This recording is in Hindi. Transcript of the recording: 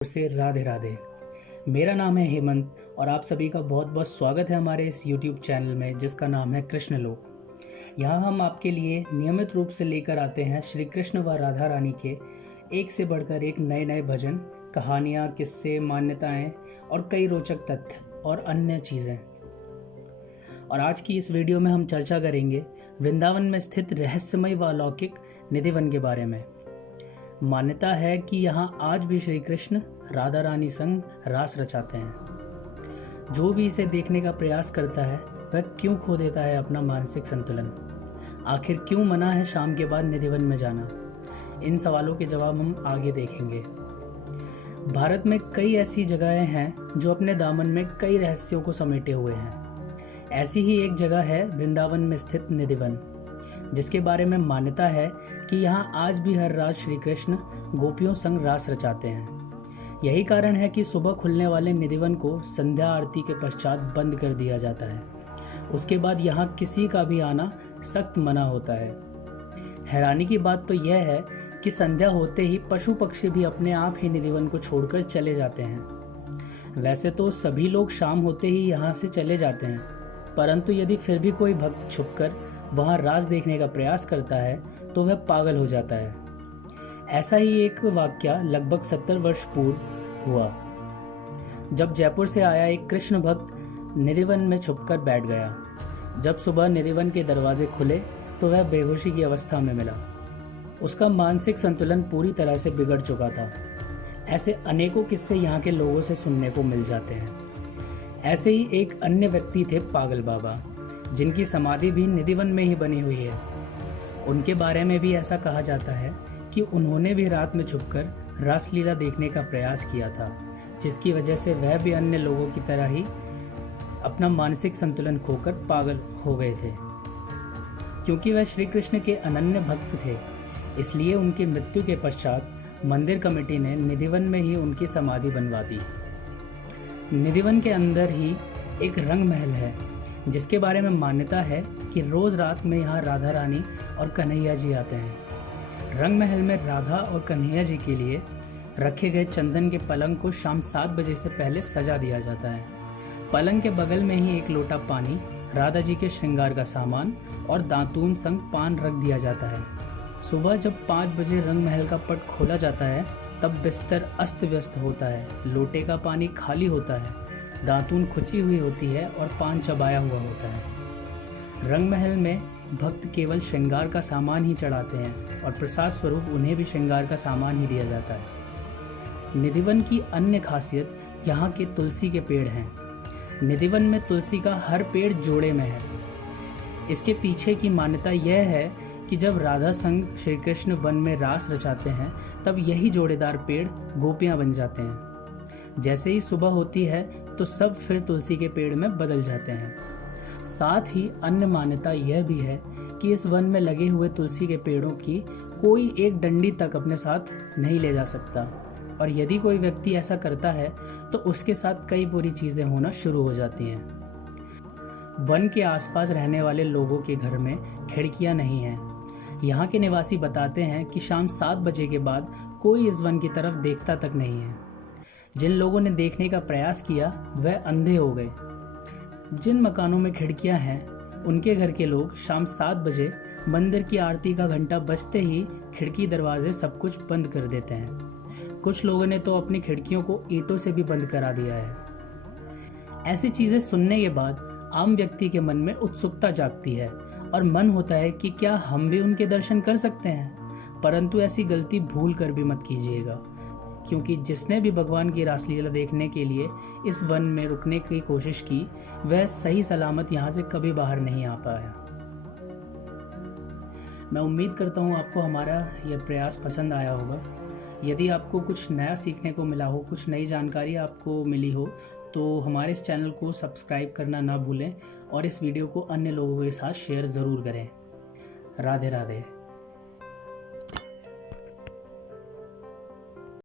से राधे राधे। मेरा नाम है हेमंत और आप सभी का बहुत बहुत स्वागत है हमारे इस YouTube चैनल में जिसका नाम है कृष्ण लोक। यहाँ हम आपके लिए नियमित रूप से लेकर आते हैं श्री कृष्ण व राधा रानी के एक से बढ़कर एक नए नए भजन, कहानियाँ, किस्से, मान्यताएं और कई रोचक तथ्य और अन्य चीज़ें। और आज की इस वीडियो में हम चर्चा करेंगे वृंदावन में स्थित रहस्यमय व अलौकिक निधिवन के बारे में। मान्यता है कि यहाँ आज भी श्री कृष्ण राधा रानी संग रास रचाते हैं। जो भी इसे देखने का प्रयास करता है वह क्यों खो देता है अपना मानसिक संतुलन? आखिर क्यों मना है शाम के बाद निधिवन में जाना? इन सवालों के जवाब हम आगे देखेंगे। भारत में कई ऐसी जगहें हैं जो अपने दामन में कई रहस्यों को समेटे हुए हैं। ऐसी ही एक जगह है वृंदावन में स्थित निधिवन, जिसके बारे में मान्यता है कि यहाँ आज भी हर रात श्री कृष्ण गोपियों संग रास रचाते हैं। यही कारण है कि सुबह खुलने वाले निधिवन को संध्या आरती के पश्चात बंद कर दिया जाता है। उसके बाद यहाँ किसी का भी आना सख्त मना होता है। हैरानी की बात तो यह है कि संध्या होते ही पशु पक्षी भी अपने आप ही निधिवन को छोड़कर चले जाते हैं। वैसे तो सभी लोग शाम होते ही यहाँ से चले जाते हैं, परंतु यदि फिर भी कोई भक्त छुपकर वहाँ रास देखने का प्रयास करता है तो वह पागल हो जाता है। ऐसा ही एक वाकया लगभग 70 वर्ष पूर्व हुआ, जब जयपुर से आया एक कृष्ण भक्त निधिवन में छुपकर बैठ गया। जब सुबह निधिवन के दरवाजे खुले तो वह बेहोशी की अवस्था में मिला। उसका मानसिक संतुलन पूरी तरह से बिगड़ चुका था। ऐसे अनेकों किस्से यहाँ के लोगों से सुनने को मिल जाते हैं। ऐसे ही एक अन्य व्यक्ति थे पागल बाबा, जिनकी समाधि भी निधिवन में ही बनी हुई है। उनके बारे में भी ऐसा कहा जाता है कि उन्होंने भी रात में छुपकर रासलीला देखने का प्रयास किया था, जिसकी वजह से वह भी अन्य लोगों की तरह ही अपना मानसिक संतुलन खोकर पागल हो गए थे। क्योंकि वह श्री कृष्ण के अनन्य भक्त थे, इसलिए उनकी मृत्यु के पश्चात मंदिर कमेटी ने निधिवन में ही उनकी समाधि बनवा दी। निधिवन के अंदर ही एक रंग महल है, जिसके बारे में मान्यता है कि रोज रात में यहाँ राधा रानी और कन्हैया जी आते हैं। रंग महल में राधा और कन्हैया जी के लिए रखे गए चंदन के पलंग को शाम 7 बजे से पहले सजा दिया जाता है। पलंग के बगल में ही एक लोटा पानी, राधा जी के श्रृंगार का सामान और दातून संग पान रख दिया जाता है। सुबह जब 5 बजे रंग महल का पट खोला जाता है तब बिस्तर अस्त व्यस्त होता है, लोटे का पानी खाली होता है, दातून खुची हुई होती है और पान चबाया हुआ होता है। रंग महल में भक्त केवल श्रृंगार का सामान ही चढ़ाते हैं और प्रसाद स्वरूप उन्हें भी श्रृंगार का सामान ही दिया जाता है। निधिवन की अन्य खासियत यहाँ के तुलसी के पेड़ हैं। निधिवन में तुलसी का हर पेड़ जोड़े में है। इसके पीछे की मान्यता यह है कि जब राधा संग श्री कृष्ण वन में रास रचाते हैं तब यही जोड़ेदार पेड़ गोपियाँ बन जाते हैं। जैसे ही सुबह होती है तो सब फिर तुलसी के पेड़ में बदल जाते हैं। साथ ही अन्य मान्यता यह भी है कि इस वन में लगे हुए तुलसी के पेड़ों की कोई एक डंडी तक अपने साथ नहीं ले जा सकता, और यदि कोई व्यक्ति ऐसा करता है तो उसके साथ कई बुरी चीजें होना शुरू हो जाती हैं। वन के आसपास रहने वाले लोगों के घर में खिड़कियां नहीं हैं। यहाँ के निवासी बताते हैं कि शाम 7 बजे के बाद कोई इस वन की तरफ देखता तक नहीं है। जिन लोगों ने देखने का प्रयास किया वह अंधे हो गए। जिन मकानों में खिड़कियां हैं उनके घर के लोग शाम 7 बजे मंदिर की आरती का घंटा बजते ही खिड़की दरवाजे सब कुछ बंद कर देते हैं। कुछ लोगों ने तो अपनी खिड़कियों को ईंटों से भी बंद करा दिया है। ऐसी चीजें सुनने के बाद आम व्यक्ति के मन में उत्सुकता जागती है और मन होता है कि क्या हम भी उनके दर्शन कर सकते हैं। परंतु ऐसी गलती भूल कर भी मत कीजिएगा, क्योंकि जिसने भी भगवान की रासलीला देखने के लिए इस वन में रुकने की कोशिश की वह सही सलामत यहाँ से कभी बाहर नहीं आ पाया। मैं उम्मीद करता हूँ आपको हमारा यह प्रयास पसंद आया होगा। यदि आपको कुछ नया सीखने को मिला हो, कुछ नई जानकारी आपको मिली हो, तो हमारे इस चैनल को सब्सक्राइब करना ना भूलें और इस वीडियो को अन्य लोगों के साथ शेयर ज़रूर करें। राधे राधे।